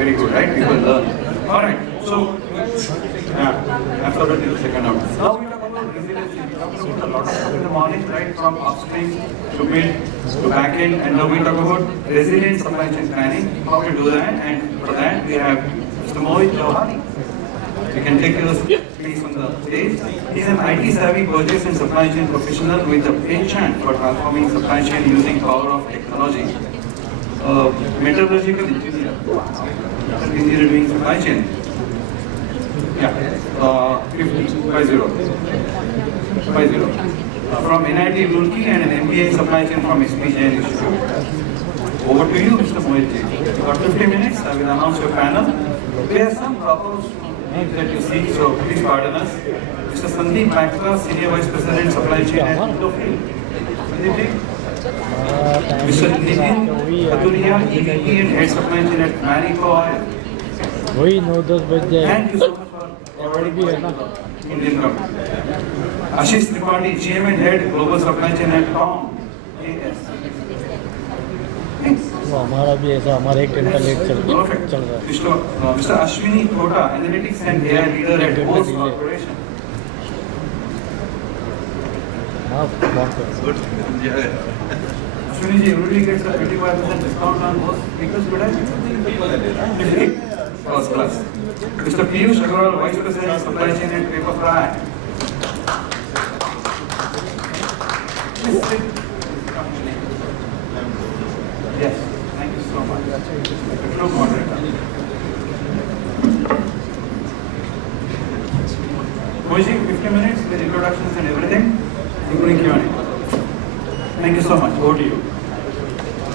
very good, right? People learn. All right. So, yeah, absolutely the second out. Now we talk about resiliency. We talk about a lot of stuff in the morning, right? From upstream to mid to back end, and now we talk about resilient supply chain planning, how to do that, and for that we have Mr. Mohit Jauhari. We can take your please on the stage. He's an IT savvy purchase and supply chain professional with a penchant for transforming supply chain using power of technology. Metallurgical engineer doing supply chain. Yeah, 50. From NIT Roorkee and an MBA in supply chain from SPJ Institute. Over to you, Mr. Mohit. You got 50 minutes. I will announce your panel. We have some proposed names that you see, so please pardon us. Mr. Sandeep Baxla, Senior Vice President Supply Chain at Indofil. Sandeep. Mr. Nitin, Kathuria, EVP and Head Supply Chain at Marico. वही 9-10 बज जाए. Thank you so much for already भी है ना Indian government. Ashish Tripathi, GM and Head Global Supply Chain at TORM. वो हमारा भी ऐसा हमारा एक घंटा लेट चल रहा है. Mr. Aswini, Thota, Analytics and AI Leader at Bose Corporation. हाँ, बहुत good. Aswini ji, everybody gets a 25% discount on Bose speakers today. First class. Mr. Piyush, Agarwal, Vice President Supply Chain at Pepperfry. Yes, thank you so much. Group moderator. Mohit, 50 minutes with introductions and everything, including Q&A. Thank you so much. Over to you.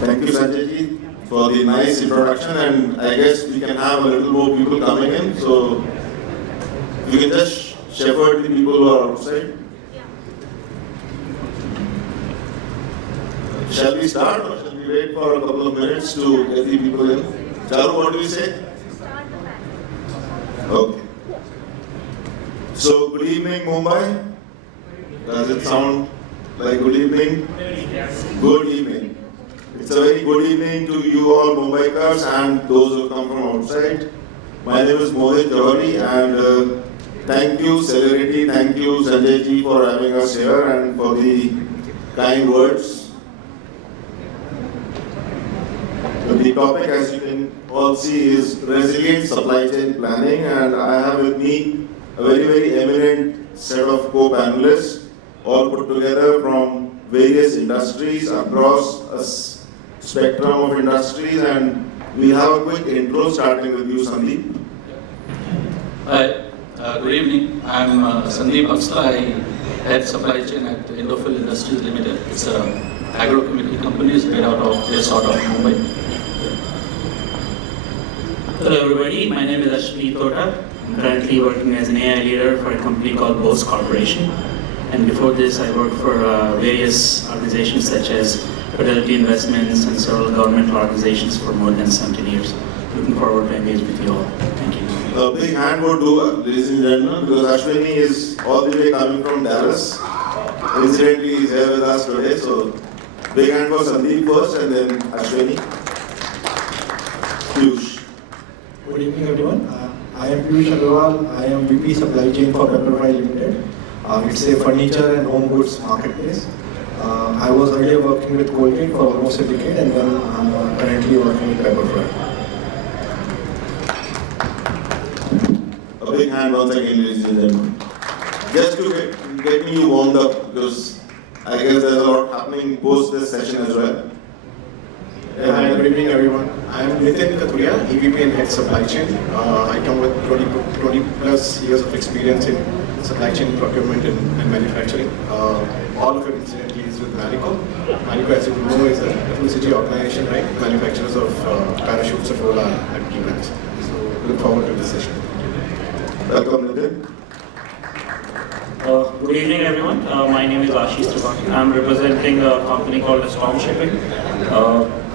Thank you, Sanjay ji, for the nice introduction, and I guess we can have a little more people coming in, so you can just shepherd the people who are outside. Shall we start or shall we wait for a couple of minutes to get the people in? Charu, what do you say? Okay. So, good evening, Mumbai. Does it sound like good evening? Good evening. It's a very good evening to you all Mumbaikars and those who come from outside. My name is Mohit Jauhari, and thank you Celerity, thank you Sanjay ji for having us here and for the kind words. The topic, as you can all see, is resilient supply chain planning, and I have with me a very eminent set of co-panelists, all put together from various industries across a spectrum of industries, and we have a quick intro starting with you, Sandeep. Hi, good evening. I'm Sandeep Baxla. I head supply chain at Indofil Industries Limited. It's an agrochemical company based out of Mumbai. Hello everybody, my name is Ashish Thota. I'm currently working as an AI leader for a company called Bose Corporation. And before this, I worked for various organizations such as Fidelity Investments and several governmental organizations for more than 17 years. Looking forward to engage with you all. Thank you. A big hand would do, ladies and gentlemen, because Aswini is all the way coming from Dallas. Incidentally, he's here with us today, so big hand for Sandeep first and then Aswini. Piyush. Good evening everyone. I am Piyush Agarwal. I am VP Supply Chain for Pepperfry Limited. It's a furniture and home goods marketplace. I was earlier working with Colgate for almost a decade, and then I'm currently working with Pepperfry. A big hand once again, ladies and gentlemen. Just to get me warmed up, because I guess there's a lot happening post this session as well. Hi, good evening everyone. I am Nitin, Kathuria, EVP and Head Supply Chain. I come with 20 plus years of experience in supply chain procurement and manufacturing. All of it incidentally is with Marico. Marico, as you know, is a FMCG organization, right? Manufacturers of parachutes of Ola and key brands. So look forward to this session. Welcome, Nitin. Good evening everyone. My name is Ashish Tripathi. I'm representing a company called Storm Shipping.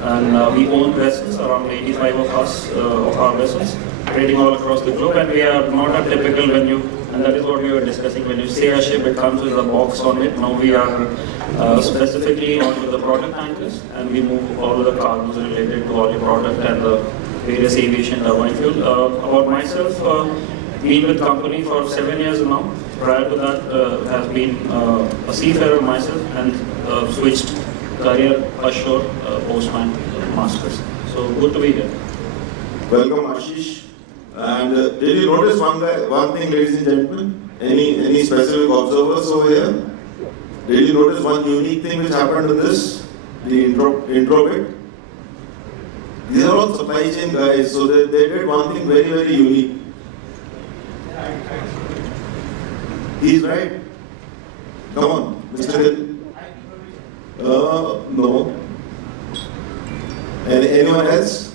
And we own vessels, around 85 of us, of our vessels, trading all across the globe, and we are not a typical venue, and that is what we were discussing. When you say a ship, it comes with a box on it. Now we are specifically onto the product tankers, and we move all of the cargoes related to all the product and the various aviation turbine fuel. About myself, been with company for 7 years now. Prior to that, has been a seafarer myself and switched career ashore, postman, masters. So good to be here. Welcome, Ashish. And did you notice one thing, ladies and gentlemen? Any specific observers over here? Did you notice one unique thing which happened in this? The intro bit? These are all supply chain guys, so they did one thing very, very unique. He's right. Come on, Mr. Hill. No. Anyone else?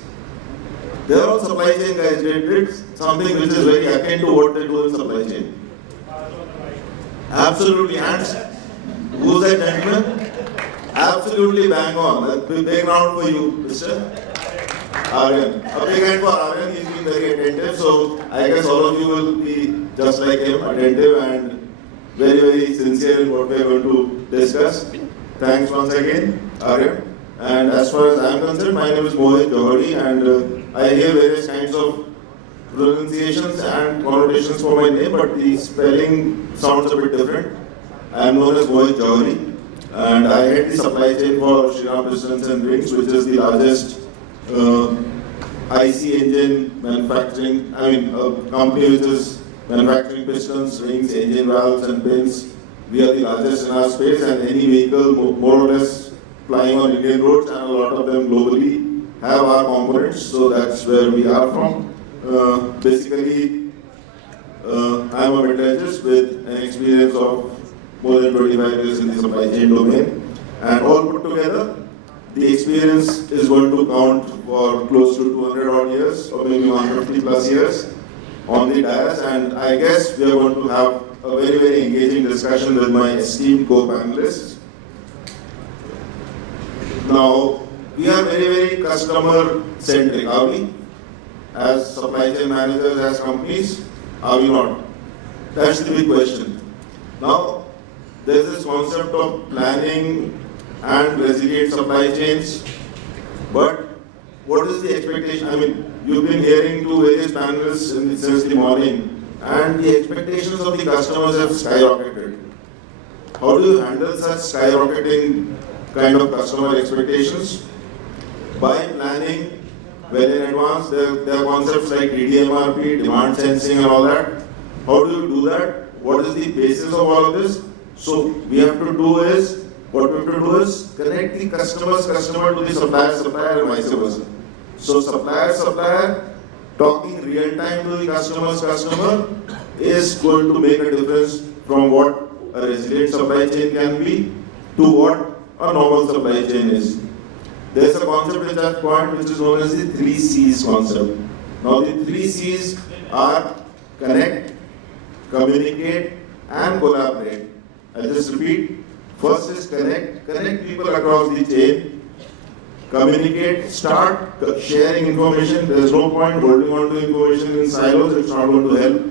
They are all supply chain guys. They did something which is very akin to what they do in supply chain. Absolutely. And who's that gentleman? Absolutely bang on. A big round for you, Mr. Aryan. A big hand for Aryan. He's been very attentive. So I guess all of you will be just like him, attentive and very, very sincere in what we are going to discuss. Thanks once again, Aryan. And as far as I am concerned, my name is Mohit, Jauhari, and I hear various kinds of pronunciations and connotations for my name, but the spelling sounds a bit different. I am known as Mohit Jauhari, and I head the supply chain for Shriram Pistons and Rings, which is the largest IC engine manufacturing, a company which is manufacturing pistons, rings, engine valves and pins. We are the largest in our space, and any vehicle more or less flying on Indian roads, and a lot of them globally have our components, so that's where we are from. Basically, I am a metallurgist with an experience of more than 25 years in the supply chain domain, and all put together, the experience is going to count for close to 200 odd years, or maybe 150 plus years on the dais, and I guess we are going to have a very, very engaging discussion with my esteemed co-panelists. Now, we are very, very customer-centric, are we? As supply chain managers, as companies, are we not? That's the big question. Now, there's this concept of planning and resilient supply chains, but what is the expectation? You've been hearing to various panelists since the morning, and the expectations of the customers have skyrocketed. How do you handle such skyrocketing kind of customer expectations? By planning well in advance. There are concepts like DDMRP, demand sensing and all that. How do you do that? What is the basis of all of this? So what we have to do is connect the customer's customer to the supplier and vice versa. So supplier talking real time to the customer's customer is going to make a difference from what a resilient supply chain can be to what a normal supply chain is. There's a concept at that point which is known as the 3 C's concept. Now the 3 C's are connect, communicate and collaborate. I'll just repeat. First is connect people across the chain. Communicate, start sharing information. There's no point holding on to information in silos. It's not going to help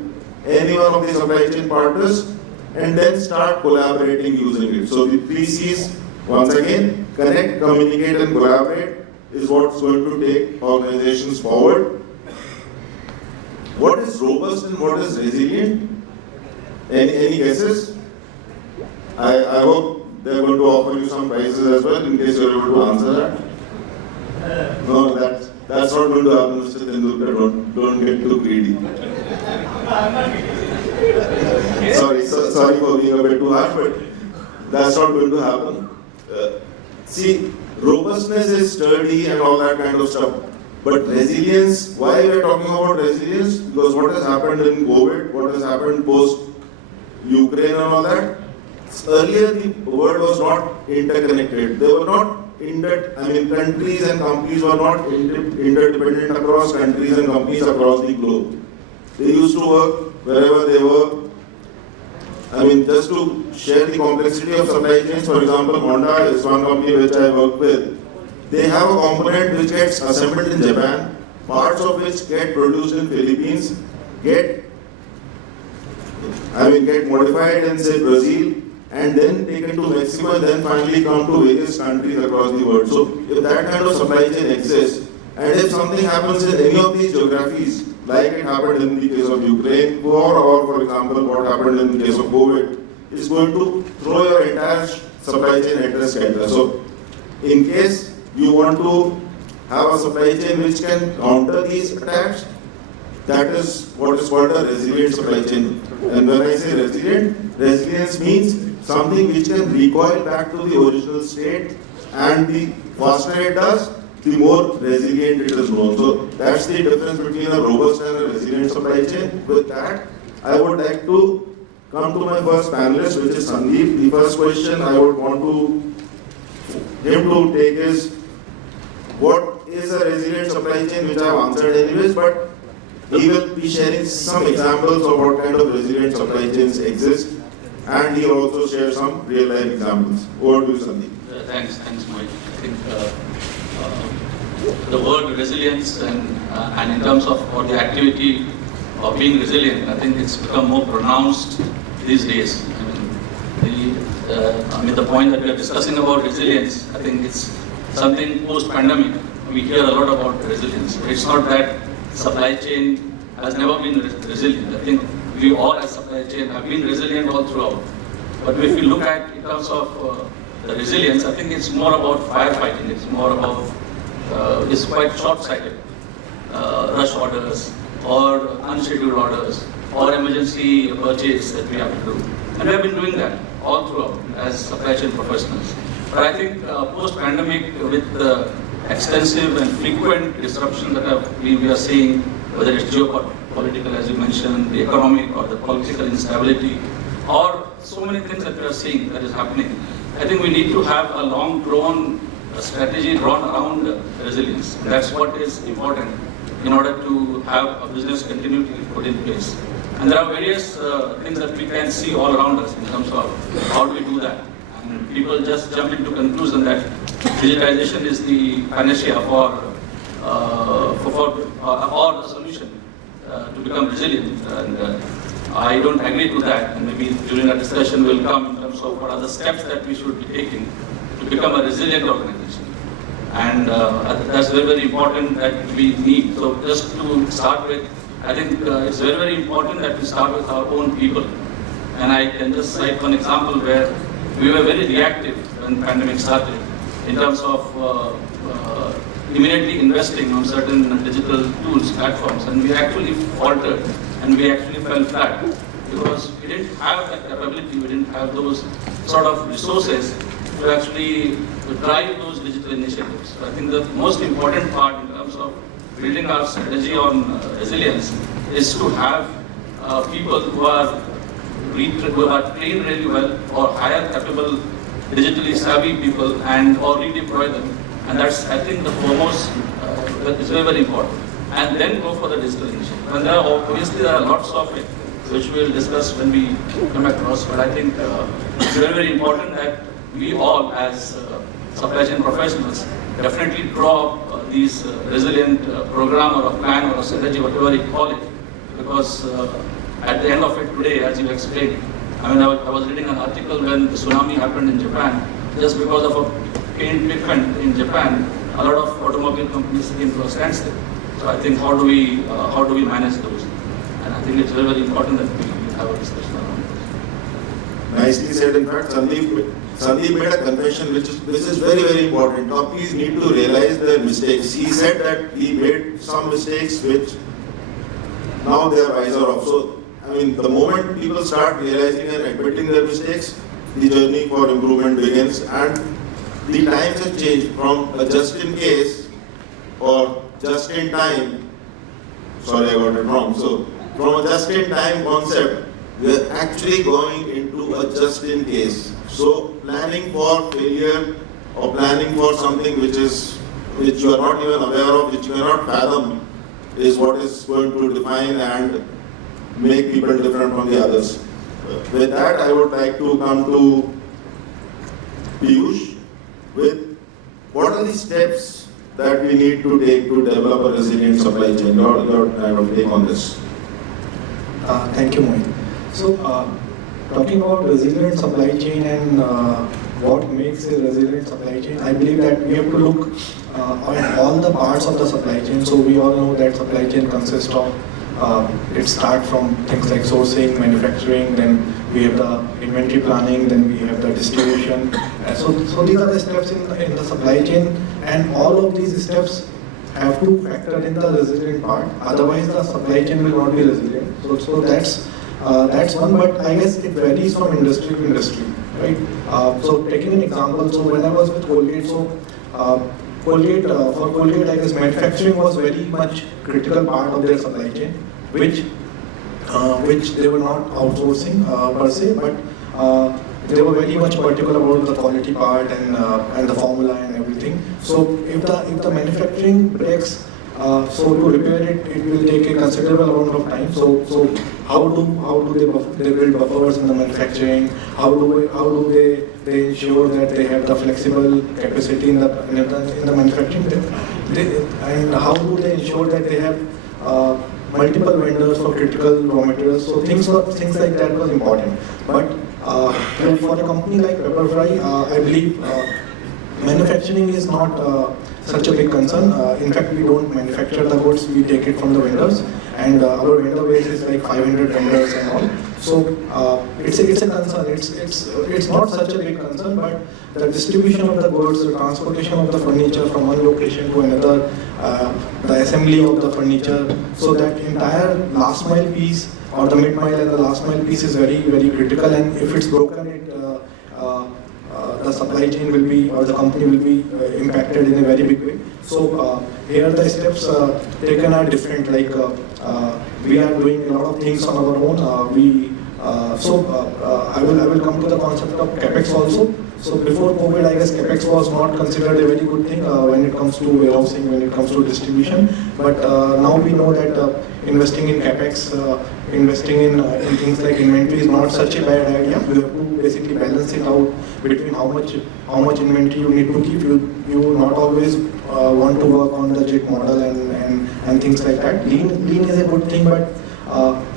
any one of the supply chain partners. And then start collaborating using it. So the 3 C's, once again, connect, communicate and collaborate is what's going to take organizations forward. What is robust and what is resilient? Any guesses? I hope they're going to offer you some prizes as well in case you're able to answer that. No, that's not going to happen, Mr. Tendulkar. Don't get too greedy. Sorry for being a bit too harsh, but that's not going to happen. See, robustness is sturdy and all that kind of stuff. But resilience, why we are talking about resilience? Because what has happened in COVID, what has happened post-Ukraine and all that, earlier the world was not interconnected. They were not countries and companies were not interdependent across countries and companies across the globe. They used to work wherever they were. Just to share the complexity of supply chains, for example, Honda is one company which I work with. They have a component which gets assembled in Japan, parts of which get produced in Philippines, get modified in say Brazil, and then taken to Mexico, and then finally come to various countries across the world. So if that kind of supply chain exists, And if something happens in any of these geographies, like it happened in the case of Ukraine war, or for example what happened in the case of COVID, is going to throw your entire supply chain at risk. So in case you want to have a supply chain which can counter these attacks, that is what is called a resilient supply chain. And when I say resilient, resilience means something which can recoil back to the original state, and the faster it does, the more resilient it is known. So that's the difference between a robust and a resilient supply chain. With that, I would like to come to my first panelist, which is Sandeep. The first question I would want him to take is, what is a resilient supply chain, which I have answered anyways, but he will be sharing some examples of what kind of resilient supply chains exist, and he will also share some real life examples. Over to you, Sandeep. Thanks, Mohit. I think the word resilience and in terms of or the activity of being resilient, I think it's become more pronounced these days. The point that we are discussing about resilience, I think it's something post-pandemic. We hear a lot about resilience. It's not that supply chain has never been resilient. I think we all as supply chain have been resilient all throughout. But if you look at in terms of the resilience, I think it's more about firefighting. It's more about, it's quite short-sighted. Rush orders or unscheduled orders or emergency purchase that we have to do. And we have been doing that all throughout as supply chain professionals. But I think post-pandemic, with the extensive and frequent disruptions that we are seeing, whether it's geopolitical, as you mentioned, the economic or the political instability, or so many things that we are seeing that is happening, I think we need to have a long-drawn strategy drawn around resilience. And that's what is important in order to have a business continuity put in place. And there are various things that we can see all around us in terms of how do we do that. And people just jump into conclusion that digitization is the panacea for the solution to become resilient. And I don't agree to that. And maybe during our discussion will come in terms of what are the steps that we should be taking to become a resilient organization. And that's very, very important that we need. So just to start with, I think it's very, very important that we start with our own people. And I can just cite one example where we were very reactive when the pandemic started in terms of immediately investing on certain digital tools, platforms, and we actually faltered and we actually fell flat because we didn't have that capability, we didn't have those sort of resources to actually drive those digital initiatives. So I think the most important part in terms of building our strategy on resilience is to have people who are trained really well or hire capable digitally savvy people and or redeploy them. And that's, I think, the foremost, that is very, very important. And then go for the digital initiative. And obviously there are lots of it, which we'll discuss when we come across. But I think it's very, very important that we all, as supply chain professionals, definitely draw up these resilient program or a plan or a strategy, whatever you call it. Because at the end of it today, as you explained, I was reading an article when the tsunami happened in Japan, just because of a paint pigment in Japan, a lot of automobile companies came to a standstill. So I think how do we manage those? And I think it's very, very important that we have a discussion around this. Nicely said. In fact, Sandeep made a confession which is very, very important. Companies need to realize their mistakes. He said that he made some mistakes which now they are wiser of. So, the moment people start realizing and admitting their mistakes, the journey for improvement begins. And the times have changed from a just in case or just in time. Sorry, I got it wrong. So, from a just in time concept, we are actually going into a just in case. So, planning for failure or planning for something which you are not even aware of, which you cannot fathom, is what is going to define and make people different from the others. With that, I would like to come to Piyush with what are the steps that we need to take to develop a resilient supply chain. Your kind of take on this. Thank you, Mohit. So, talking about resilient supply chain and what makes a resilient supply chain, I believe that we have to look at all the parts of the supply chain. So we all know that supply chain consists of, it starts from things like sourcing, manufacturing, then we have the inventory planning, then we have the distribution. So these are the steps in the supply chain, and all of these steps have to factor in the resilient part. Otherwise, the supply chain will not be resilient. So that's one. But I guess it varies from industry to industry, right? So taking an example, so when I was with Colgate, for Colgate, I guess manufacturing was very much critical part of their supply chain, which they were not outsourcing per se, but they were very much particular about the quality part and the formula and everything. So if the manufacturing breaks, so to repair it, it will take a considerable amount of time. So how do they build buffers in the manufacturing? How do they ensure that they have the flexible capacity in the manufacturing? And how do they ensure that they have multiple vendors for critical raw materials? So things like that was important. But for a company like Pepperfry, I believe manufacturing is not such a big concern. In fact, we don't manufacture the goods, we take it from the vendors, and our vendor base is like 500 vendors and all. So it's a concern. It's not such a big concern, but the distribution of the goods, the transportation of the furniture from one location to another, the assembly of the furniture, so that entire last mile piece or the mid mile and the last mile piece is very, very critical. And if it's broken, the supply chain will be, or the company will be impacted in a very big way. So here the steps taken are different. Like we are doing a lot of things on our own. I will come to the concept of capex also. So before COVID, I guess capex was not considered a very good thing when it comes to warehousing, when it comes to distribution. But now we know that investing in capex, investing in things like inventory is not such a bad idea. You have to basically balance it out between how much inventory you need to keep. You not always want to work on the JIT model and things like that. Lean is a good thing, but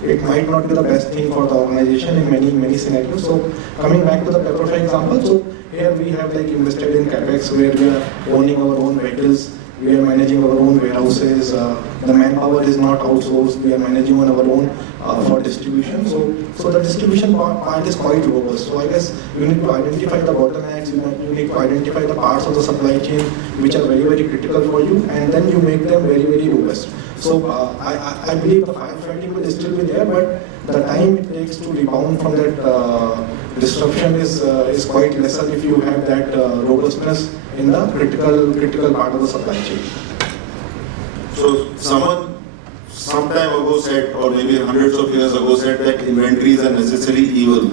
it might not be the best thing for the organization in many scenarios. So coming back to the Pepperfry example, so here we have like invested in capex where we are owning our own vehicles, we are managing our own warehouses, the manpower is not outsourced, we are managing on our own for distribution. So the distribution part is quite robust. So I guess you need to identify the bottlenecks, you need to identify the parts of the supply chain which are very, very critical for you, and then you make them very, very robust. So I believe the firefighting will still be there, but the time it takes to rebound from that disruption is quite lesser if you have that robustness in the critical part of the supply chain. So someone some time ago said, or maybe hundreds of years ago said, that inventory is a necessary evil.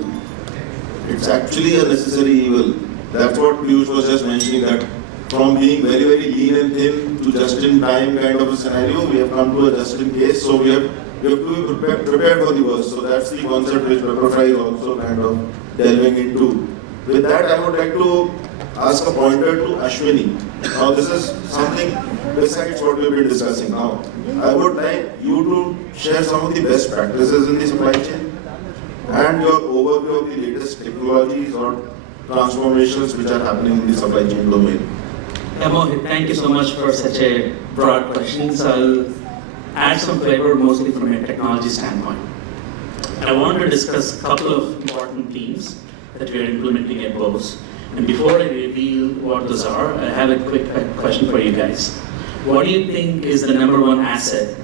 It's actually a necessary evil. That's what Piyush was just mentioning, that from being very, very lean and thin to just-in-time kind of a scenario, we have come to a just-in-case. So we have to be prepared for the worst. So that's the concept which Pepperfry is also kind of delving into. With that, I would like to ask a pointer to Aswini. Now, this is something besides what we've been discussing now. I would like you to share some of the best practices in the supply chain and your overview of the latest technologies or transformations which are happening in the supply chain domain. Yeah, Mohit, thank you so much for such a broad question. So I'll add some flavor mostly from a technology standpoint. I want to discuss a couple of important themes that we are implementing at Bose. And before I reveal what those are, I have a quick question for you guys. What do you think is the #1 asset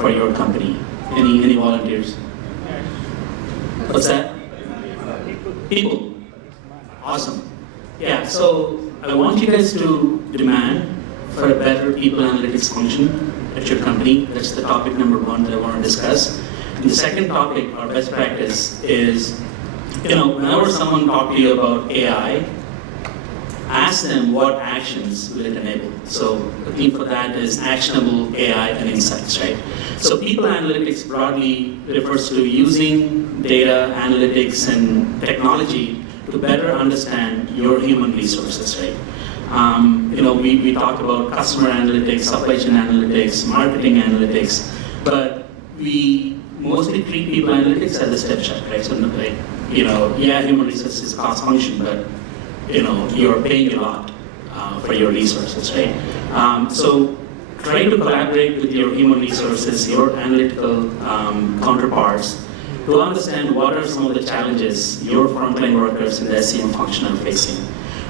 for your company? Any volunteers? What's that? People. Awesome. Yeah, so I want you guys to demand for a better people analytics function at your company. That's the topic #1 that I want to discuss. And the second topic, or best practice, is, whenever someone talks to you about AI, ask them what actions will it enable. So the theme for that is actionable AI and insights, right? So people analytics broadly refers to using data, analytics, and technology to better understand your human resources, right? We talk about customer analytics, supply chain analytics, marketing analytics, but we mostly treat people analytics as a step check, right? So human resources is a cost function, but you're paying a lot for your resources, right? So try to collaborate with your human resources, your analytical counterparts, to understand what are some of the challenges your frontline workers in the SCM function are facing.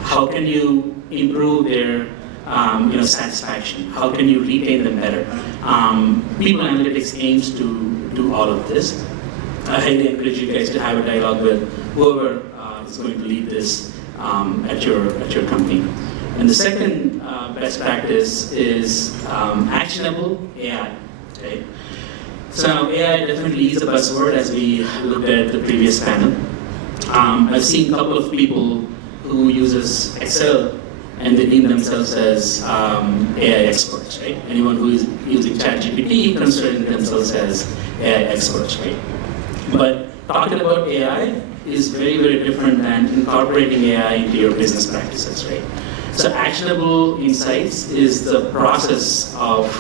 How can you improve their satisfaction? How can you retain them better? People Analytics aims to do all of this. I highly encourage you guys to have a dialogue with whoever is going to lead this at your company. And the second best practice is actionable AI. Okay? So now AI definitely is a buzzword as we looked at the previous panel. I've seen a couple of people who uses Excel and they deem themselves as AI experts, right? Anyone who is using ChatGPT considering themselves as AI experts, right? But talking about AI is very, very different than incorporating AI into your business practices, right? So actionable insights is the process of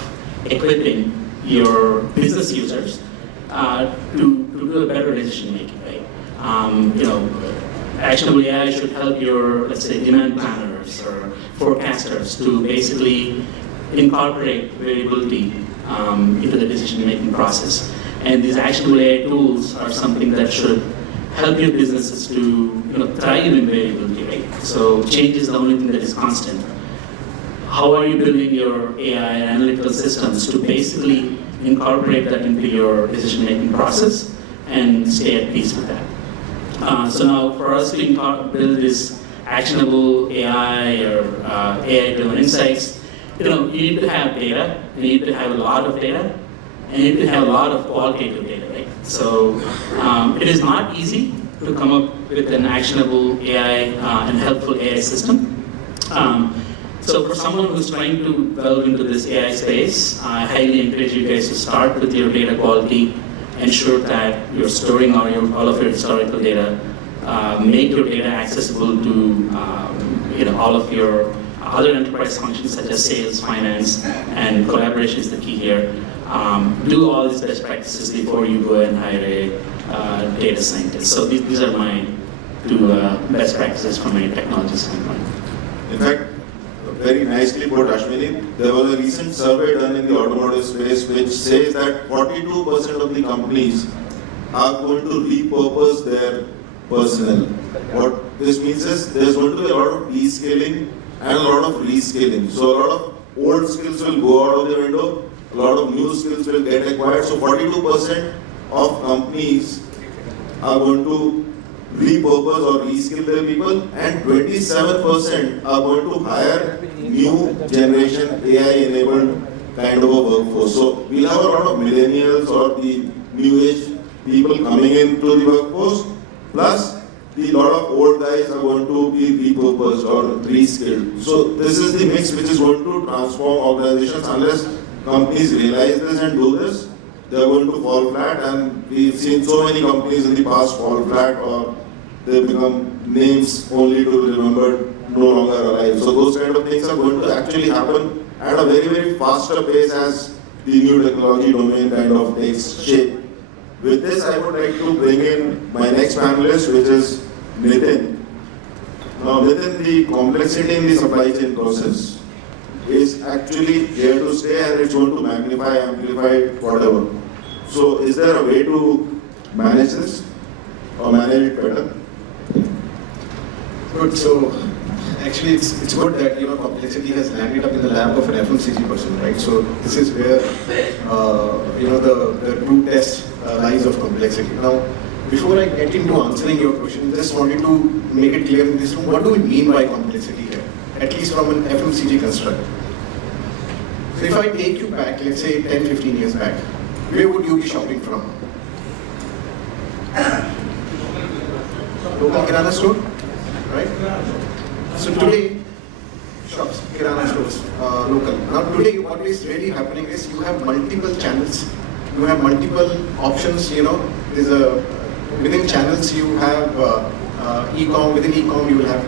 equipping your business users to do a better decision making, right? Actionable AI should help your, let's say, demand planners or forecasters to basically incorporate variability into the decision-making process. And these actionable AI tools are something that should help your businesses to thrive in variability, right? So change is the only thing that is constant. How are you building your AI and analytical systems to basically incorporate that into your decision-making process and stay at peace with that? So now for us to build this actionable AI or AI-driven insights, you need to have data, you need to have a lot of data, and you need to have a lot of qualitative data, right? So it is not easy to come up with an actionable AI and helpful AI system. So for someone who's trying to delve into this AI space, I highly encourage you guys to start with your data quality, ensure that you're storing all of your historical data, make your data accessible to all of your other enterprise functions such as sales, finance, and collaboration is the key here. Do all these best practices before you go and hire a data scientist. So these are my two best practices from a technology standpoint. In fact, very nicely put, Aswini. There was a recent survey done in the automotive space which says that 42% of the companies are going to repurpose their personnel. What this means is there's going to be a lot of descaling and a lot of rescaling. So a lot of old skills will go out of the window, a lot of new skills will get acquired. So 42% of companies are going to repurpose or reskill their people, and 27% are going to hire new generation AI-enabled kind of a workforce. So we'll have a lot of millennials or the new age people coming into the workforce, plus the lot of old guys are going to be repurposed or reskilled. So this is the mix which is going to transform organizations. Unless companies realize this and do this, they are going to fall flat, and we've seen so many companies in the past fall flat, or they become names only to be remembered, no longer alive. So those kind of things are going to actually happen at a very, very faster pace as the new technology domain kind of takes shape. With this, I would like to bring in my next panelist, which is Nitin. Now, Nitin, the complexity in the supply chain process is actually here to stay, and it's going to magnify, amplify, whatever. So is there a way to manage this or manage it better? Good. So actually, it's good that complexity has landed up in the lap of an FMCG person, right? So this is where the true test lies of complexity. Now, before I get into answering your question, just wanted to make it clear in this room, what do we mean by complexity here? At least from an FMCG construct. So if I take you back, let's say 10, 15 years back, where would you be shopping from? Local kirana store, right? So today, shops, kirana stores, local. Now today, what is really happening is you have multiple channels, you have multiple options. There's within channels you have e-com. Within e-com you will have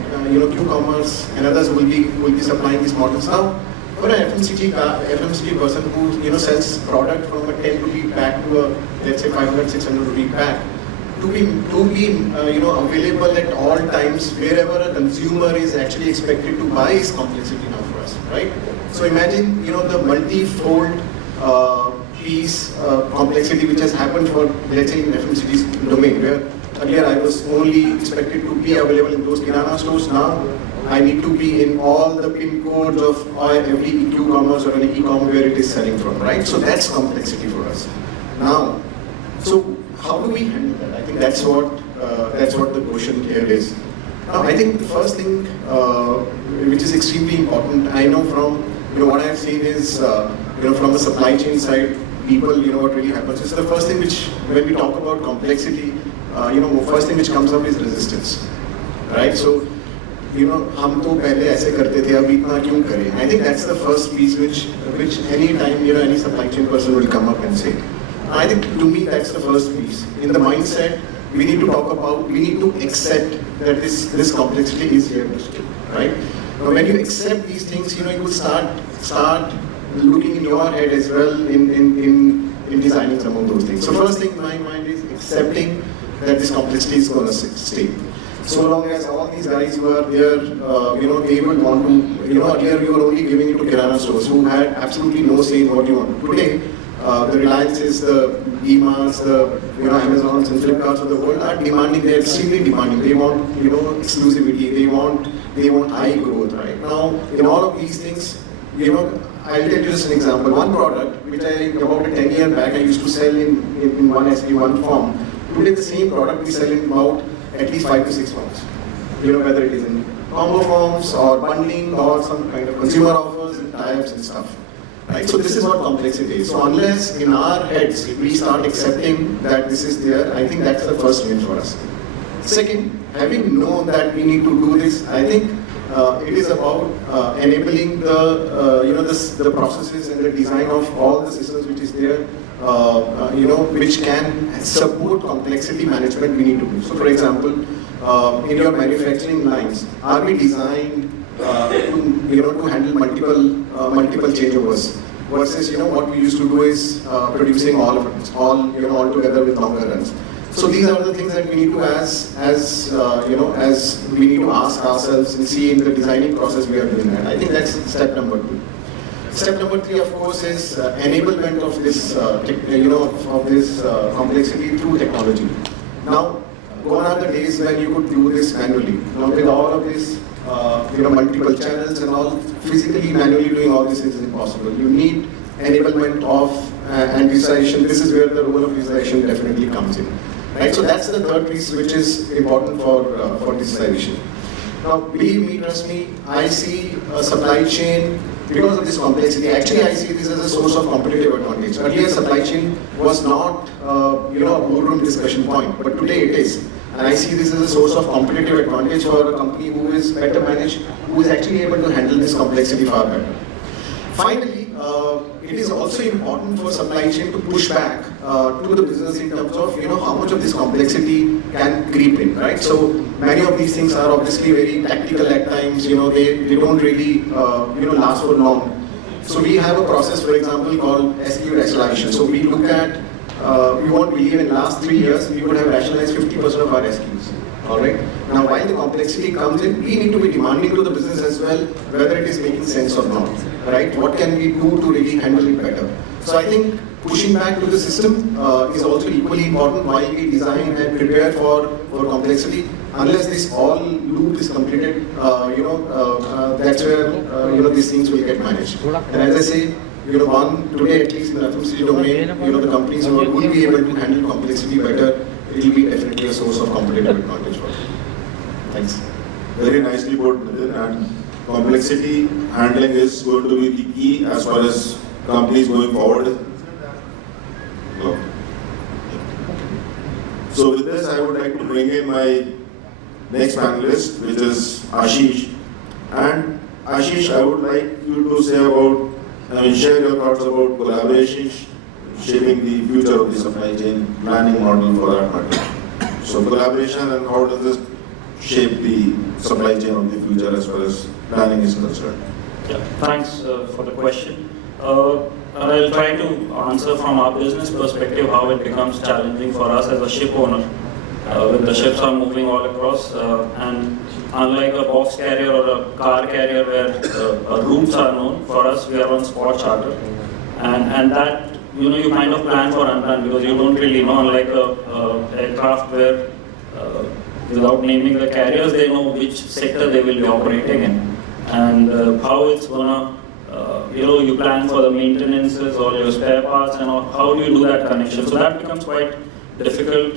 Q-commerce, and others will be supplying these models. Now, for an FMCG person who sells product from a 10 rupee pack to a, let's say, 500, 600 rupee pack, available at all times wherever a consumer is actually expected to buy is complexity now for us, right? So imagine, the multi-fold piece complexity which has happened for, let's say, in FMCG's domain, where earlier I was only expected to be available in those kirana stores. Now I need to be in all the pin codes of every e-commerce or any e-com where it is selling from, right? So that's complexity for us. Now, so how do we handle that? I think that's what the question here is. Now, I think the first thing which is extremely important, I know from what I've seen is from the supply chain side, people what really happens is the first thing which when we talk about complexity, first thing which comes up is resistance, right? So हम तो पहले ऐसे करते थे, अब इतना क्यों करें? I think that's the first piece which any time any supply chain person will come up and say. I think to me that's the first piece. In the mindset, we need to accept that this complexity is here to stay, right? Now, when you accept these things, you will start looking in your head as well in designing some of those things. So first thing in my mind is accepting that this complexity is going to stay. So long as all these guys who are there, they would want to, earlier we were only giving it to kirana stores who had absolutely no say in what you want. Today, the Reliances, the DMarts, the Amazons and Flipkarts of the world are demanding, they're extremely demanding. They want, exclusivity, they want high growth, right? Now, in all of these things, I'll tell you just an example. One product, which about 10 years back, I used to sell in one SP, one form. Today, the same product we sell in about at least 5 to 6 forms. Whether it is in combo forms or bundling or some kind of consumer offers and tie-ups and stuff. Right? So this is what complexity is. So unless in our heads we start accepting that this is there, I think that's the first win for us. Second, having known that we need to do this, I think it is about enabling the processes and the design of all the systems which is there, which can support complexity management we need to do. So for example, in your manufacturing lines, are we designed to handle multiple changeovers versus what we used to do is producing all of it, all together with longer runs. So these are the things that we need to as we need to ask ourselves and see in the designing process we are doing that. I think that's step number 2. Step number 3, of course, is enablement of this complexity through technology. Now, gone are the days when you could do this manually. Now with all of this multiple channels and all, physically, manually doing all this is impossible. You need enablement of and visualization. This is where the role of visualization definitely comes in. Right? So that's the third piece which is important for visualization. Now, believe me, trust me, I see a supply chain because of this complexity. Actually, I see this as a source of competitive advantage. Earlier, supply chain was not a boardroom discussion point, but today it is. And I see this as a source of competitive advantage for a company who is better managed, who is actually able to handle this complexity far better. Finally, it is also important for supply chain to push back to the business in terms of how much of this complexity can creep in, right? So many of these things are obviously very tactical at times. They don't really last for long. So we have a process, for example, called SKU rationalization. So we look at we won't believe in last 3 years we would have rationalized 50% of our SKUs. Alright. Now while the complexity comes in, we need to be demanding to the business as well whether it is making sense or not. Right? What can we do to really handle it better? So I think pushing back to the system is also equally important while we design and prepare for complexity. Unless this all loop is completed, that's where these things will get managed. And as I say, today at least in the FMCG domain, the companies who will be able to handle complexity better, it will be definitely a source of competitive advantage for them. Thanks. Very nicely put, Nitin. And complexity handling is going to be the key as far as companies going forward. So with this, I would like to bring in my next panelist, which is Ashish. And Ashish, I would like you to say share your thoughts about collaboration shaping the future of the supply chain planning model for that matter. So collaboration and how does this shape the supply chain of the future as far as planning is concerned? Yeah, thanks for the question. I'll try to answer from our business perspective how it becomes challenging for us as a ship owner when the ships are moving all across. And unlike a box carrier or a car carrier where routes are known, for us we are on spot charter. And that, you kind of plan for unplanned because you don't really know, unlike a aircraft where without naming the carriers, they know which sector they will be operating in and how it's gonna, you plan for the maintenances or your spare parts and how do you do that connection. So that becomes quite difficult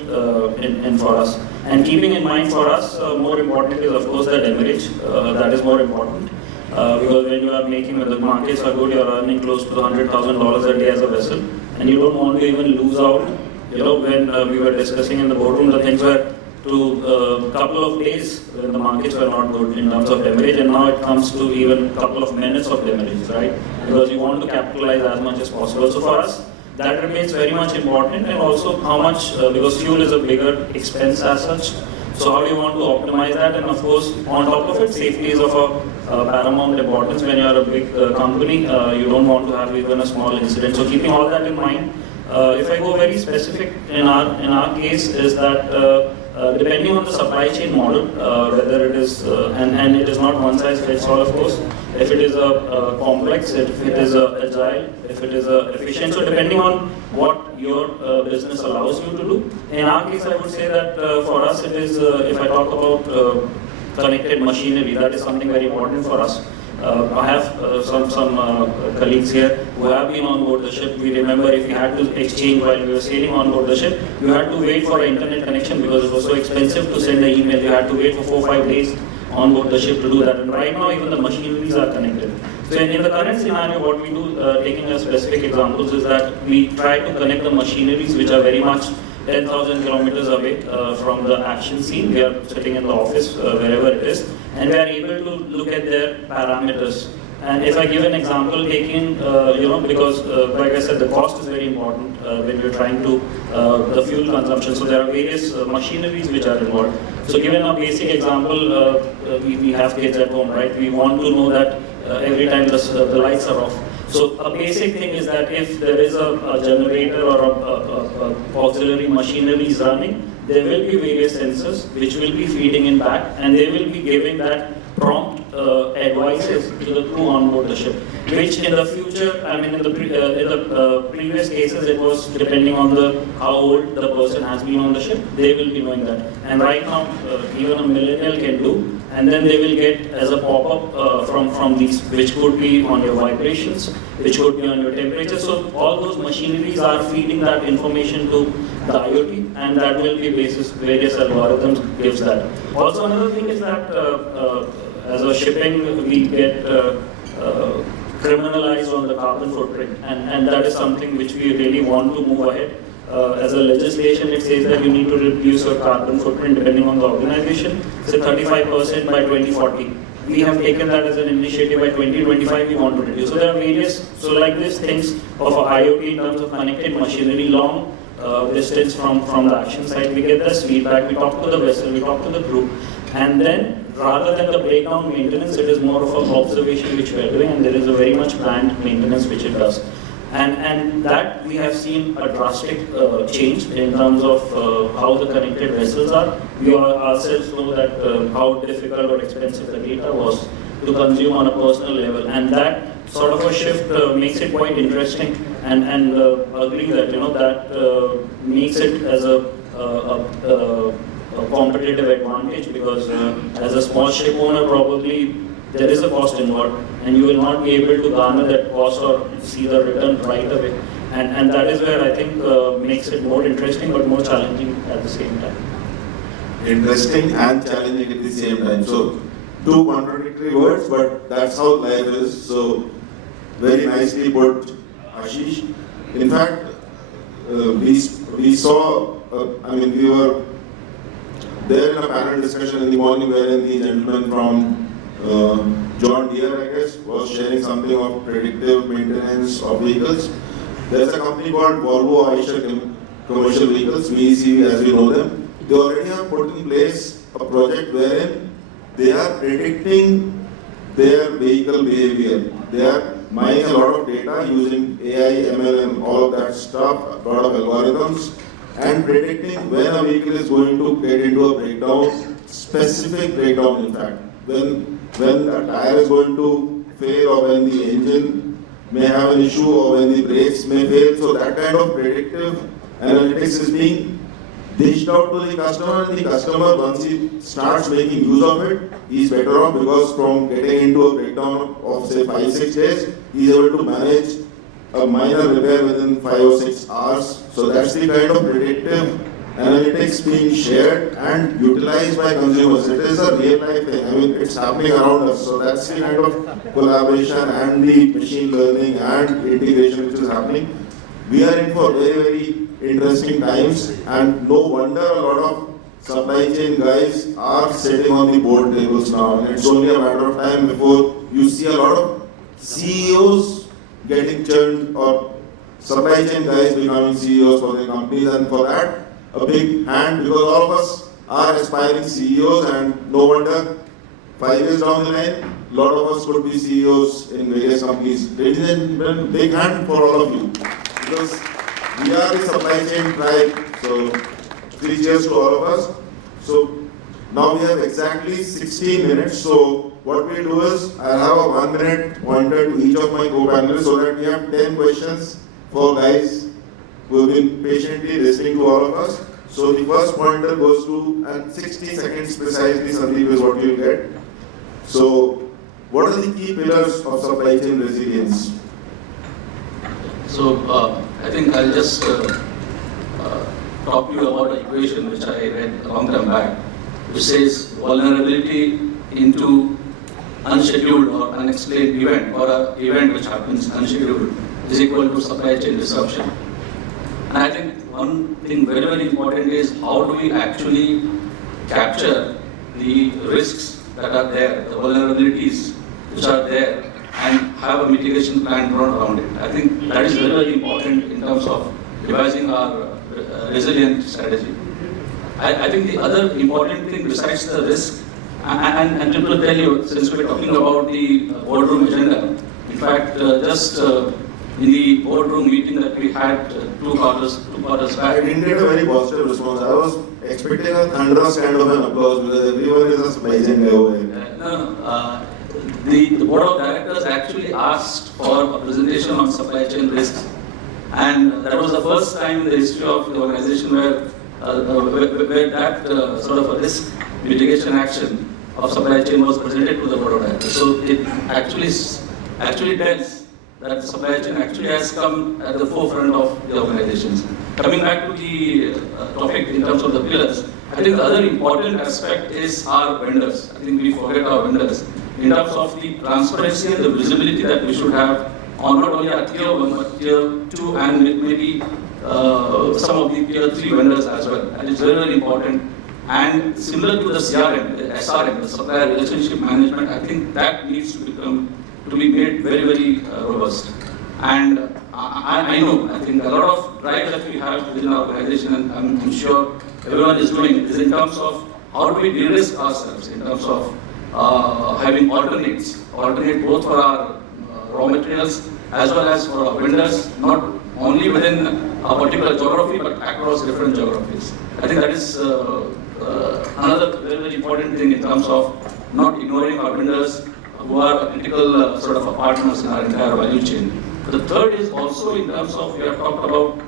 in for us. And keeping in mind for us, more important is of course the demurrage. That is more important because when you are making, when the markets are good, you are earning close to $100,000 a day as a vessel, and you don't want to even lose out. When we were discussing in the boardroom, the things were to a couple of days when the markets were not good in terms of demurrage, and now it comes to even a couple of minutes of demurrage, right? Because you want to capitalize as much as possible. So for us, that remains very much important, and also how much, because fuel is a bigger expense as such. So how do you want to optimize that? And of course, on top of it, safety is of a paramount importance. When you are a big company, you don't want to have even a small incident. So keeping all that in mind, if I go very specific in our case, is that depending on the supply chain model, whether it is, and it is not one size fits all, of course. If it is a complex, if it is a agile, if it is a efficient, so depending on what your business allows you to do. In our case, I would say that for us it is, if I talk about connected machinery, that is something very important for us. I have some colleagues here who have been on board the ship. We remember if you had to exchange while we were sailing on board the ship, you had to wait for an internet connection because it was so expensive to send an email. You had to wait for 4 or 5 days on board the ship to do that. And right now, even the machineries are connected. So in the current scenario, what we do, taking a specific examples, is that we try to connect the machineries which are very much 10,000 kilometers away from the action scene. We are sitting in the office, wherever it is, and we are able to look at their parameters. And if I give an example, taking, because like I said, the cost is very important when you're trying to, the fuel consumption. So there are various machineries which are involved. So given a basic example, we have kids at home, right? We want to know that every time the lights are off. So a basic thing is that if there is a generator or a auxiliary machinery is running, there will be various sensors which will be feeding in back, and they will be giving that prompt advices to the crew on board the ship, which in the future, I mean in the previous cases, it was depending on how old the person has been on the ship, they will be knowing that. And right now, even a millennial can do, and then they will get as a pop-up from these, which could be on your vibrations, which could be on your temperature. So all those machineries are feeding that information to the IoT, and that will be basis various algorithms gives that. Also another thing is that as a shipping, we get criminalized on the carbon footprint, and that is something which we really want to move ahead. As a legislation, it says that you need to reduce your carbon footprint depending on the organization, say 35% by 2040. We have taken that as an initiative. By 2025 we want to reduce. So there are various, so like these things of a IoT in terms of connected machinery, long distance from the action site, we get this feedback, we talk to the vessel, we talk to the crew, and then rather than the breakdown maintenance, it is more of an observation which we are doing, and there is a very much planned maintenance which it does. And that we have seen a drastic change in terms of how the connected vessels are. We ourselves know that how difficult or expensive the data was to consume on a personal level, and that sort of a shift makes it quite interesting, and agree that that makes it as a competitive advantage, because as a small ship owner, probably there is a cost involved, and you will not be able to garner that cost or see the return right away. And that is where I think makes it more interesting but more challenging at the same time. Interesting and challenging at the same time. So, two contradictory words, but that's how life is. So, very nicely put, Ashish. In fact, we saw, we were there in a panel discussion in the morning wherein the gentleman from John Deere, I guess, was sharing something of predictive maintenance of vehicles. There's a company called Volvo Eicher Commercial Vehicles, VEC as we know them. They already have put in place a project wherein they are predicting their vehicle behavior. They are mining a lot of data using AI, ML and all of that stuff, a lot of algorithms, and predicting when a vehicle is going to get into a breakdown, specific breakdown in fact, when a tire is going to fail or when the engine may have an issue or when the brakes may fail. So that kind of predictive analytics is being dished out to the customer, and the customer, once he starts making use of it, he's better off because from getting into a breakdown of say 5-6 days, he's able to manage a minor repair within 5 or 6 hours. So that's the kind of predictive analytics being shared and utilized by consumers. It is a real life thing. I mean, it's happening around us. So that's the kind of collaboration and the machine learning and integration which is happening. We are in for very, very interesting times, and no wonder a lot of supply chain guys are sitting on the board tables now. And it's only a matter of time before you see a lot of CEOs getting churned or supply chain guys becoming CEOs for their companies, and for that, a big hand, because all of us are aspiring CEOs, and no wonder 5 years down the line, a lot of us could be CEOs in various companies. Ladies and gentlemen, big hand for all of you, because we are the supply chain tribe. So 3 cheers to all of us. So now we have exactly 16 minutes. So what we do is, I'll have a 1 minute pointer to each of my co-panelists so that we have 10 questions for guys who have been patiently listening to all of us. So the first pointer goes to, and 60 seconds precisely, Sandeep, is what you'll get. So what are the key pillars of supply chain resilience? So I think I'll just talk to you about an equation which I read a long time back, which says vulnerability into unscheduled or unexplained event, or an event which happens unscheduled, is equal to supply chain disruption. And I think one thing very, very important is how do we actually capture the risks that are there, the vulnerabilities which are there, and have a mitigation plan drawn around it. I think that is very, very important in terms of devising our resilient strategy. I think the other important thing besides the risk, and to tell you, since we're talking about the boardroom agenda, in fact, just in the boardroom meeting that we had two quarters back. I didn't get a very positive response. I was expecting a thunderous kind of an applause because everyone is a supply chain guy over here. The board of directors actually asked for a presentation on supply chain risks, and that was the first time in the history of the organization where that sort of a risk mitigation action of supply chain was presented to the board of directors. So it actually tells that the supply chain actually has come at the forefront of the organizations. Coming back to the topic in terms of the pillars, I think the other important aspect is our vendors. I think we forget our vendors in terms of the transparency and the visibility that we should have on not only our tier 1 but tier 2 and maybe some of the tier 3 vendors as well. And it's very, very important. And similar to the CRM, the SRM, the supplier relationship management, I think that needs to be made very, very robust. And I know, I think a lot of drive that we have within our organization, and I'm sure everyone is doing, is in terms of how do we de-risk ourselves in terms of having alternate both for our raw materials as well as for our vendors, not only within a particular geography but across different geographies. I think that is another very, very important thing in terms of not ignoring our vendors who are critical sort of partners in our entire value chain. The third is also in terms of, we have talked about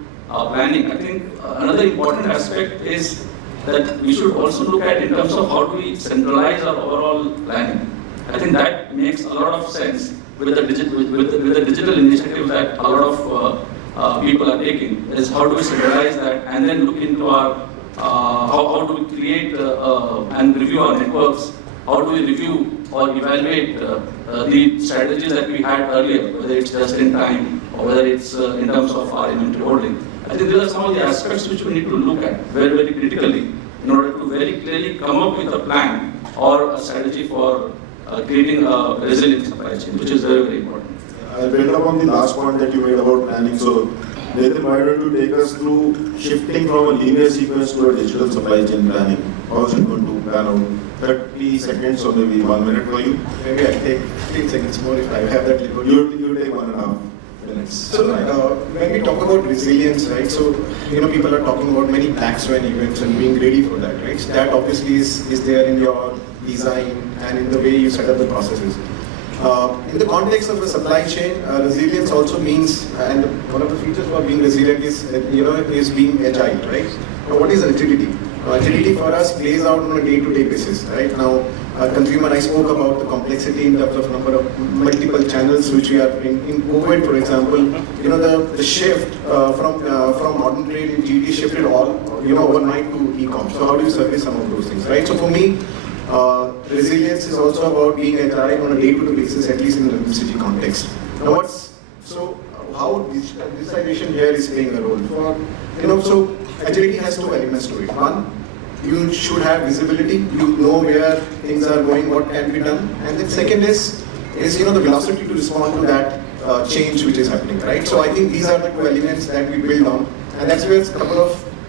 planning. I think another important aspect is that we should also look at in terms of how do we centralize our overall planning. I think that makes a lot of sense with the digital initiative that a lot of people are taking, is how do we centralize that and then look into our, how do we create and review our networks, how do we review or evaluate the strategies that we had earlier, whether it's just in time or whether it's in terms of our inventory holding. I think these are some of the aspects which we need to look at very, very critically in order to very clearly come up with a plan or a strategy for creating a resilient supply chain, which is very, very important. I'll build up on the last point that you made about planning. So, Nitin, why don't you take us through shifting from a linear sequence to a digital supply chain planning? How is it going to plan out? 30 seconds or maybe 1 minute for you? Maybe I'll take 15 seconds more if I have that liberty. You take 1.5. minutes. So when we talk about resilience, right? So people are talking about many black swan events and being ready for that, right? So that obviously is there in your design and in the way you set up the processes. In the context of the supply chain, resilience also means, and one of the features for being resilient is being agile, right? Now, what is agility? Agility for us plays out on a day-to-day basis, right? Now, consumer, I spoke about the complexity in terms of number of multiple channels which we are in COVID, for example. The shift from modern trade in GT shifted all overnight to e-com. So how do you service some of those things, right? So for me, resilience is also about being agile on a day-to-day basis, at least in the FMCG context. Now, how digitalization here is playing a role for so agility has two elements to it. One, you should have visibility. You know where things are going, what can be done, and then second is the velocity to respond to that change which is happening, right? So I think these are the two elements that we build on, and that's where a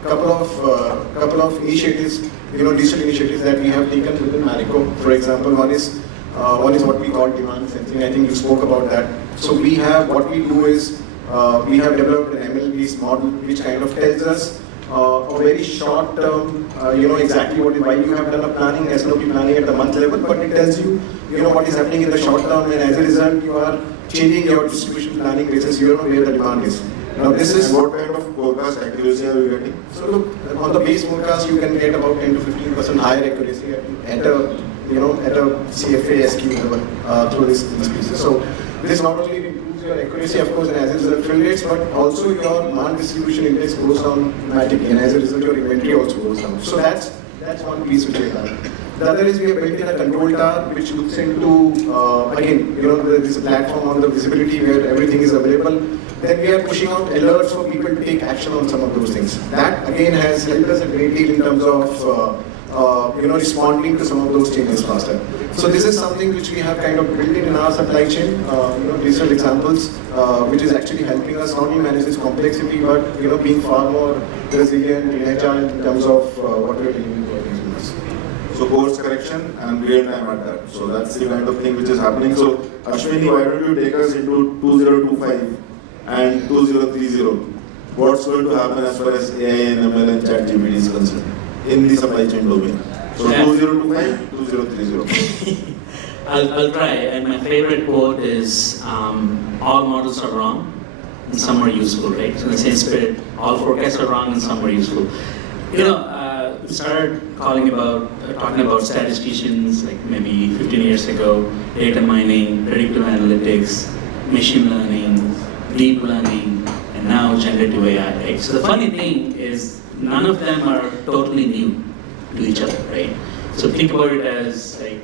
couple of initiatives, digital initiatives that we have taken within Marico. For example, one is what we call demand sensing. I think you spoke about that. So what we do is we have developed an ML-based model which kind of tells us a very short term, exactly why you have done a planning, SNOP planning at the month level, but it tells you, what is happening in the short term, and as a result, you are changing your distribution planning basis. You don't know where the demand is. Now, this is what kind of forecast accuracy are you getting? So look, on the base forecast, you can get about 10 to 15% higher accuracy at a CFA SQ level through these pieces. So this not only improves your accuracy, of course, and as a result fill rates, but also your demand distribution index goes down dramatically, and as a result your inventory also goes down. So that's one piece which we have. The other is we have built in a control tower which looks into, again, there is a platform on the visibility where everything is available. Then we are pushing out alerts for people to take action on some of those things. That again has helped us a great deal in terms of responding to some of those changes faster. So this is something which we have kind of built in our supply chain, digital examples, which is actually helping us not only manage this complexity, but being far more resilient and agile in terms of what we are doing with our consumers. So course correction and real time at that. So that's the kind of thing which is happening. So Ashwini, why don't you take us into 2025 and 2030? What's going to happen as far as AI and ML and ChatGPT is concerned in the supply chain domain? So 2025, 2030. I'll try. And my favorite quote is, all models are wrong and some are useful, right? So in the same spirit, all forecasts are wrong and some are useful. We started talking about statisticians like maybe 15 years ago, data mining, predictive analytics, machine learning, deep learning, and now generative AI, right? So the funny thing is none of them are totally new to each other, right? So think about it as like,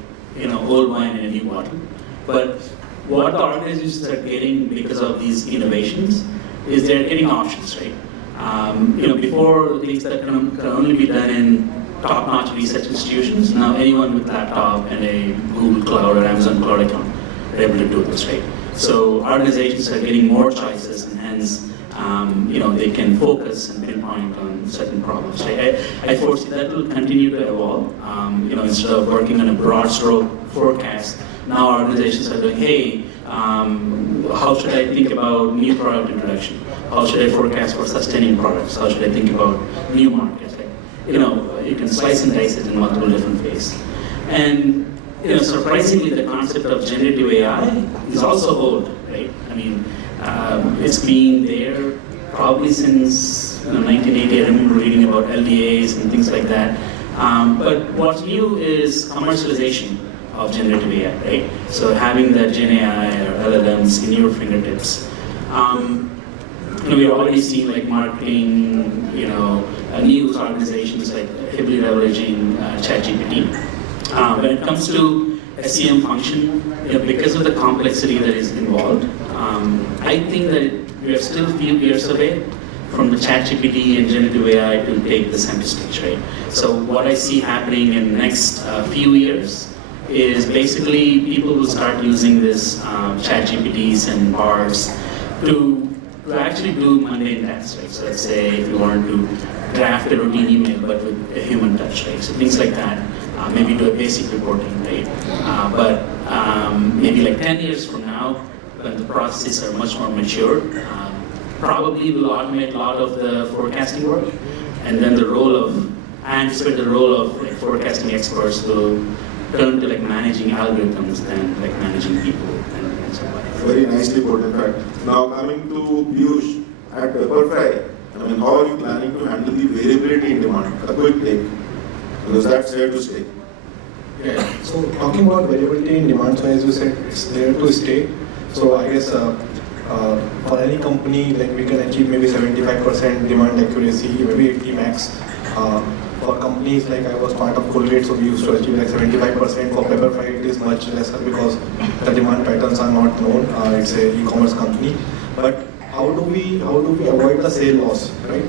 old wine in a new bottle. But what the organizations are getting because of these innovations is they're getting options, right? Before things that can only be done in top-notch research institutions, now anyone with laptop and a Google Cloud or Amazon Cloud account are able to do this, right? So organizations are getting more choices, and hence, they can focus and pinpoint on certain problems, right? I foresee that will continue to evolve. Instead of working on a broad stroke forecast, now organizations are doing, hey, how should I think about new product introduction? How should I forecast for sustaining products? How should I think about new markets? You can slice and dice it in multiple different ways. And surprisingly, the concept of generative AI is also old, right? I mean, it's been there probably since 1980. I remember reading about LDAs and things like that. But what's new is commercialization of generative AI, right? So having that Gen AI or LLMs in your fingertips. We've already seen like marketing, news organizations like heavily leveraging ChatGPT. When it comes to SEM function, because of the complexity that is involved, I think that we are still a few years away from the ChatGPT and generative AI to take the center stage, right? So what I see happening in the next few years is basically people will start using this ChatGPTs and BARDs to actually do mundane tasks, right? So let's say if you want to draft a routine email but with a human touch, right? So things like that, maybe do a basic reporting, right? But maybe like 10 years from now, when the processes are much more mature. Probably will automate a lot of the forecasting work, and then I anticipate the role of like, forecasting experts will turn to like managing algorithms than like managing people and so on. Very nicely put, in fact. Now coming to Piyush at Pepperfry, I mean, how are you planning to handle the variability in demand? A quick take, because that's here to stay. Yeah. So talking about variability in demand, so as you said, it's there to stay. So I guess for any company, like we can achieve maybe 75% demand accuracy, maybe 80 max. For companies like I was part of Colgate, so we used to achieve like 75%. For Pepperfry, it is much lesser because the demand patterns are not known. It's a e-commerce company. But how do we avoid the sale loss, right?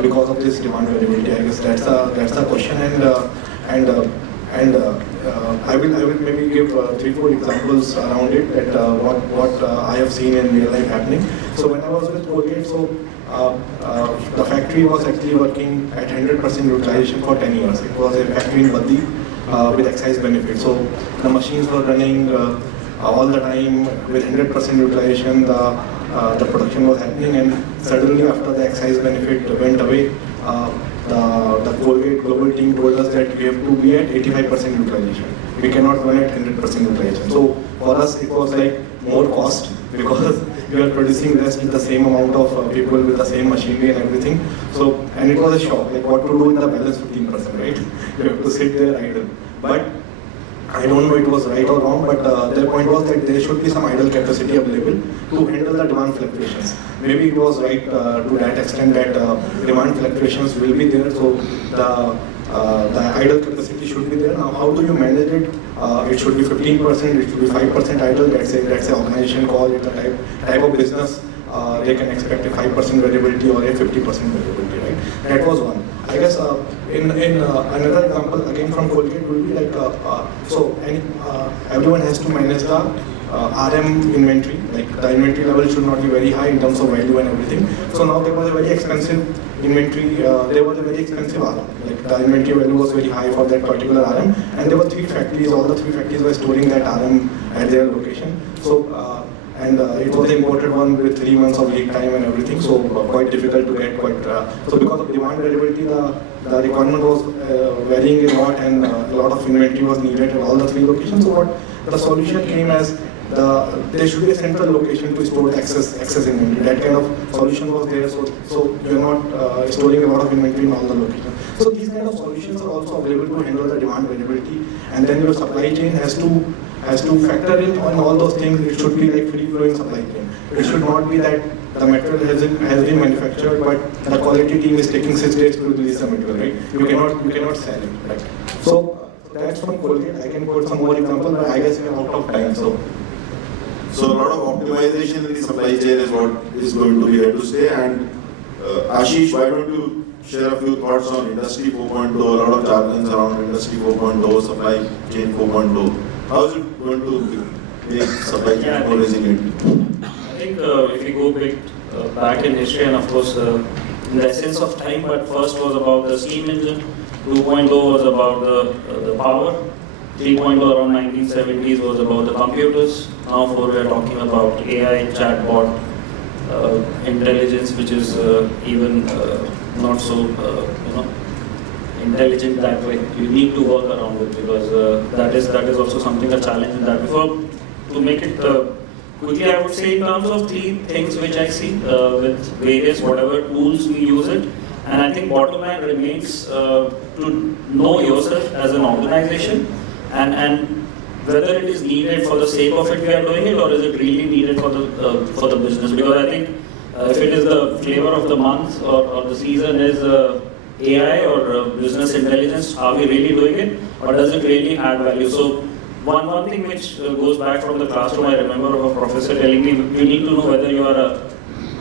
Because of this demand variability, I guess that's the question. And I will maybe give 3-4 examples around it that what I have seen in real life happening. So when I was with Colgate, so the factory was actually working at 100% utilization for 10 years. It was a factory in Baddi with excise benefits. So the machines were running all the time with 100% utilization. The production was happening, and suddenly after the excise benefit went away, the Colgate global team told us that we have to be at 85% utilization. We cannot run at 100% utilization. So for us, it was like more cost because we are producing less with the same amount of people with the same machinery and everything. So, and it was a shock, like what to do in the balance 15%, right? You have to sit there idle. But I don't know it was right or wrong, but their point was that there should be some idle capacity available to handle the demand fluctuations. Maybe it was right to that extent that demand fluctuations will be there, so the idle capacity should be there. Now, how do you manage it? It should be 15%, it should be 5% idle. That's an organization call, it's a type of business. They can expect a 5% variability or a 50% variability, right? That was one. I guess in another example, again from Colgate, will be like, everyone has to manage the RM inventory, like the inventory level should not be very high in terms of value and everything. So now there was a very expensive inventory, there was a very expensive RM, like the inventory value was very high for that particular RM, and there were 3 factories, all the 3 factories were storing that RM at their location. So, it was the imported one with 3 months of lead time and everything, so quite difficult to get. So because of demand variability, the requirement was varying a lot, and a lot of inventory was needed at all the 3 locations. So what the solution came as there should be a central location to store excess inventory. That kind of solution was there, so you're not storing a lot of inventory in all the locations. So these kind of solutions are also available to handle the demand variability, and then your supply chain has to factor in on all those things. It should be like free-flowing supply chain. It should not be that the material has been manufactured, but the quality team is taking 6 days to release the material, right? You cannot sell it, right? So that's from Colgate. I can quote some more examples, but I guess we are out of time. So a lot of optimization in the supply chain is what is going to be here to stay. And Ashish, why don't you share a few thoughts on Industry 4.0, a lot of jargons around Industry 4.0, supply chain 4.0. How is it going to make supply chain more resilient? I think if we go back in history, and of course in the essence of time, but first was about the steam engine, 2.0 was about the power, 3.0 around 1970s was about the computers. Now 4 we are talking about AI, chatbot, intelligence, which is even not so intelligent that way. You need to work around it because that is also something a challenge in that. Before to make it quickly, I would say in terms of 3 things which I see with various whatever tools we use it, and I think bottom line remains to know yourself as an organization and whether it is needed for the sake of it we are doing it, or is it really needed for the business. Because I think if it is the flavor of the month or the season is AI or business intelligence, are we really doing it, or does it really add value? So one thing which goes back from the classroom, I remember of a professor telling me, you need to know whether you are a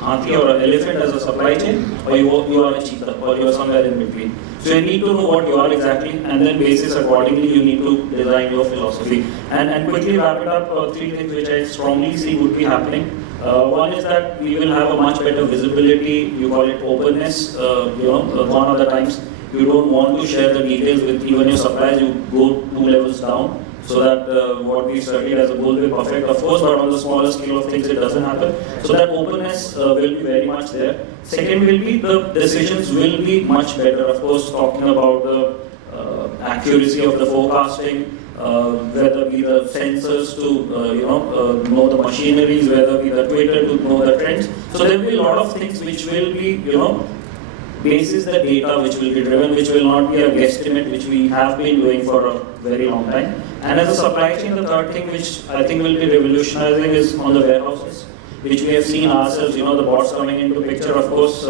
hathi or an elephant as a supply chain, or you are a cheetah, or you are somewhere in between. So you need to know what you are exactly, and then basis accordingly you need to design your philosophy. And quickly wrap it up, 3 things which I strongly see would be happening. One is that we will have a much better visibility, you call it openness, gone are the times. You don't want to share the details with even your suppliers, you go 2 levels down. so that what we studied as a goal will be perfect, of course, but on the smaller scale of things it doesn't happen. So that openness will be very much there. Second will be the decisions will be much better, of course, talking about the accuracy of the forecasting, whether be the sensors to know the machineries, whether be the Twitter to know the trends. So there will be a lot of things which will be, basis the data which will be driven, which will not be a guesstimate, which we have been doing for a very long time. And as a supply chain, the third thing which I think will be revolutionizing is on the warehouses, which we have seen ourselves, the bots coming into picture. Of course,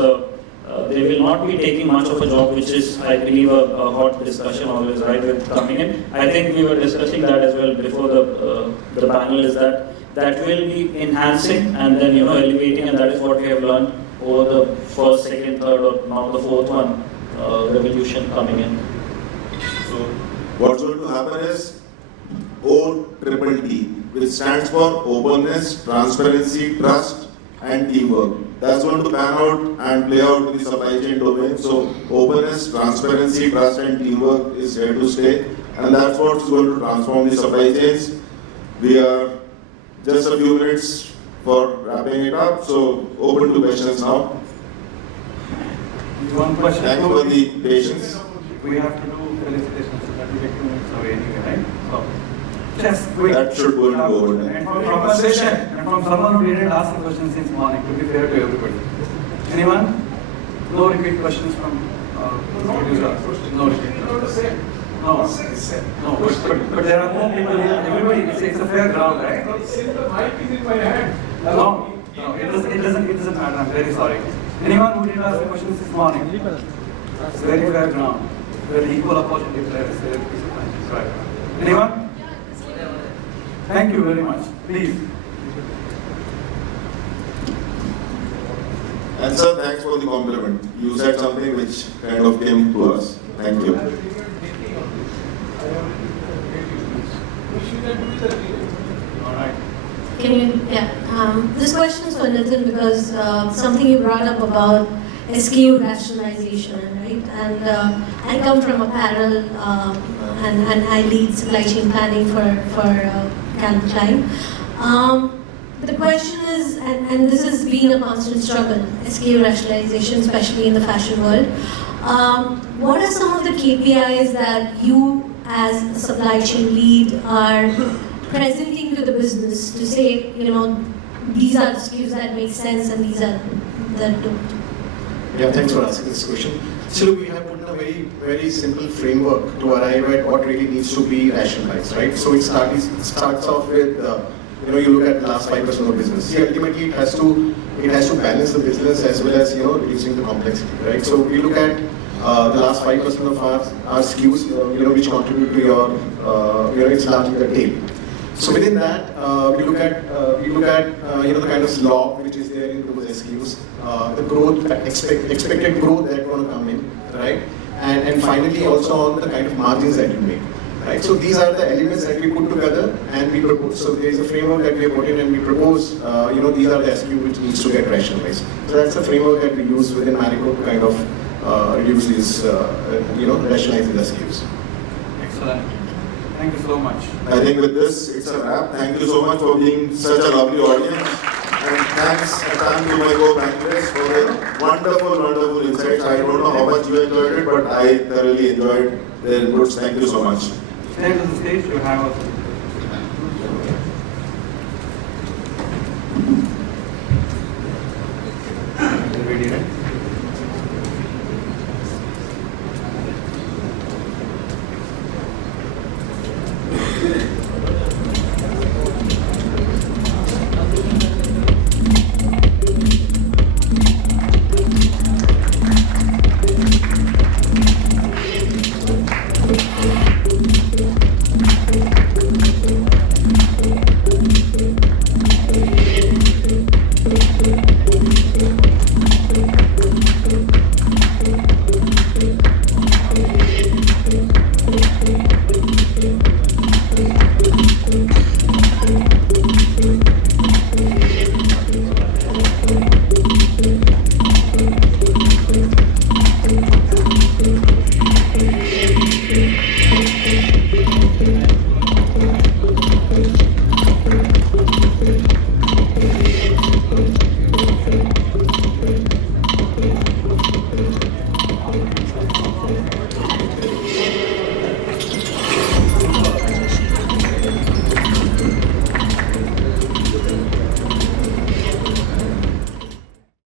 they will not be taking much of a job, which is, I believe, a hot discussion always, right, with coming in. I think we were discussing that as well before the panel, is that will be enhancing and then, elevating, and that is what we have learned over the first, second, third, or now the fourth one, revolution coming in. So what's going to happen is OTTT, which stands for openness, transparency, trust, and teamwork. That's going to pan out and play out in the supply chain domain. So openness, transparency, trust, and teamwork is here to stay, and that's what's going to transform the supply chains. We are just a few minutes for wrapping it up, so open to questions now. One question. Thanks for the patience. We have to do felicitations, so that will take 2 minutes away anyway, right? So, just quick. That should go into overtime. And from a session, and from someone who didn't ask a question since morning, to be fair to everybody. Anyone? No repeat questions from producer? No repeat questions. No, but there are more people here. Everybody, it's a fair ground, right? Since the mic is in my hand. No, it doesn't matter. I'm very sorry. Anyone who didn't ask a question this morning? It's very fair ground. Very equal opportunity. Right. Anyone? Thank you very much. Please. And sir, thanks for the compliment. You said something which kind of came to us. Thank you. All right. Can you, this question is for Nitin because something you brought up about SKU rationalization, right? And I come from apparel and I lead supply chain planning for Calvin Klein. The question is, and this has been a constant struggle, SKU rationalization, especially in the fashion world. What are some of the KPIs that you as a supply chain lead are presenting to the business to say, these are the SKUs that make sense and these are that don't? Yeah, thanks for asking this question. So we have put in a very, very simple framework to arrive at what really needs to be rationalized, right? So it starts off with, you look at the last 5% of business. See, ultimately it has to balance the business as well as, reducing the complexity, right? So we look at the last 5% of our SKUs, which contribute to your, it's largely the tail. So within that, we look at the kind of slog which is there in those SKUs, the growth, expected growth that going to come in, right? And finally also on the kind of margins that you make, right? So these are the elements that we put together and we propose. So there is a framework that we have put in and we propose, these are the SKUs which needs to get rationalized. So that's the framework that we use within Marico to kind of reduce these, rationalize the SKUs. Excellent. Thank you so much. I think with this, it's a wrap. Thank you so much for being such a lovely audience. And thanks to my co-panelists for the wonderful insights. I don't know how much you enjoyed it, but I thoroughly enjoyed their inputs. Thank you so much. Stay to the stage. You have a